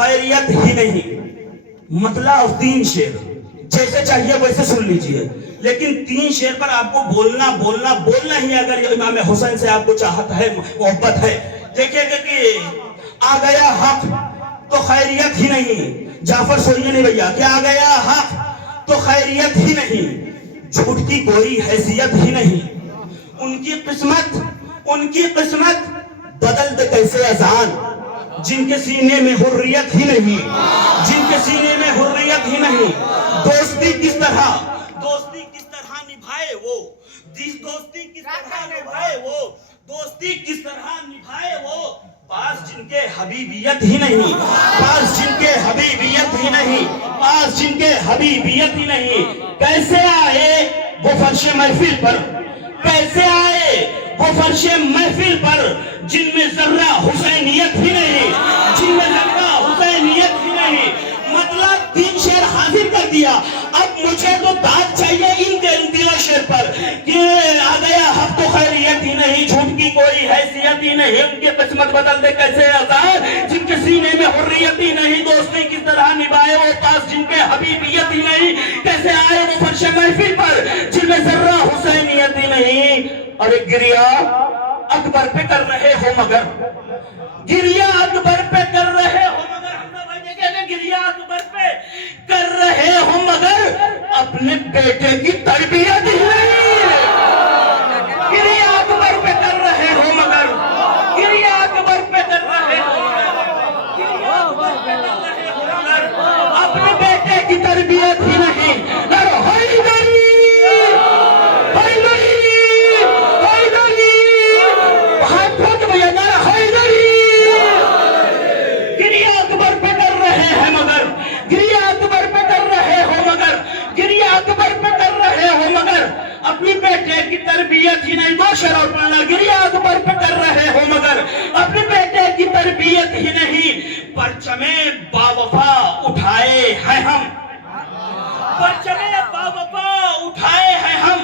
खैरियत ही नहीं। मतलब 3 शेर, जैसे चाहिए वैसे सुन लीजिए, लेकिन 3 शेर पर आपको बोलना ही। अगर इमाम हुसैन से आपको चाहत है, मोहब्बत है, देखिएगा कि आ गया हक तो खैरियत ही नहीं। जाफर सोइए नहीं भैया, क्या आ गया हक तो खैरियत ही नहीं, झूठ की कोई हैसियत ही नहीं। उनकी किस्मत बदल दे कैसे अजान, जिनके सीने में हुर्रियत ही नहीं, जिनके सीने में हुर्रियत ही नहीं। दोस्ती किस तरह निभाए वो, दोस्ती किस तरह निभाए वो, दोस्ती किस तरह निभाए वो, पास जिनके हबीबियत ही नहीं, पास जिनके हबीबियत ही नहीं, पास जिनके हबीबियत ही नहीं। कैसे आए वो फर्शे महफिल पर, कैसे आए वो फर्शे महफिल पर, जिनमें जर्रा हुसैनियत ही नहीं, जिनमें जर्रा हुसैनियत ही नहीं। मतलब 3 शेर हाजिर कर दिया। अब मुझे तो दाद चाहिए इनके दिला शेर पर कि आ गया हक तो खैरियत ही नहीं, झूठ की कोई हैसियत ही नहीं। उनकी किस्मत बदल दे कैसे आजाद, जिनके सीने में हुर्रियत ही नहीं, दोस्ती किस तरह निभाए वो, पास जिनके हबीबियत ही नहीं। कैसे आए वो फर्शे महफिल पर, जिनमें जर्रा हुसैनियत ही नहीं। अरे गिरिया अकबर पे कर रहे हो मगर, गिरिया अकबर पे कर रहे हो मगर, गिरिया अकबर पे कर रहे हो मगर, अपने बेटे की तरबियत ही नहीं। गिरिया अकबर पे कर रहे हो मगर, गिरिया अकबर पे कर रहे हो मगर, अपने बेटे की तरबियत ही नहीं। अपनी बेटे की तरबियत ही नहीं, माशाअल्लाह पढ़ना, गिरिया अकबर पे कर रहे हो मगर अपने बेटे की तरबियत ही नहीं। परचमे बावफा उठाए हैं हम, परचमे बावफा उठाए हैं हम,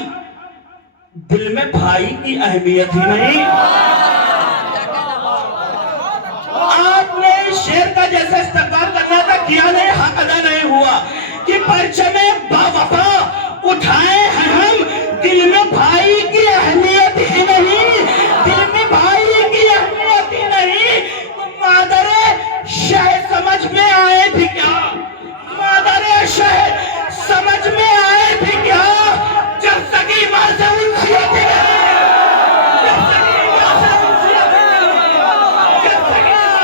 दिल में भाई की अहमियत ही नहीं। आपने शेर का जैसा इस्तेमाल करना था किया नहीं, हक अदा नहीं हुआ कि परचमे बावफा उठाए हैं हम, दिल में भाई की अहमियत ही नहीं, दिल में भाई की अहमियत ही नहीं। तो मादरे शह समझ में आए भी क्या, मादरे शह समझ में आए भी क्या, जब सगी मां से उनसियत ही नहीं, जब सगी मां से उनसियत ही नहीं, जब सगी मादरे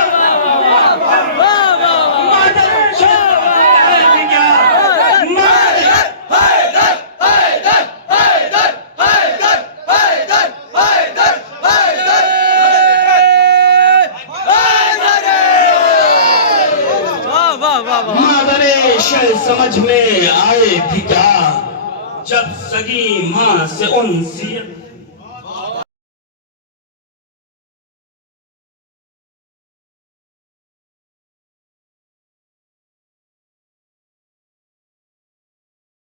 शह समझ में आए भी क्या। समझ में आए भी क्या, जब सगी मां से उनसियत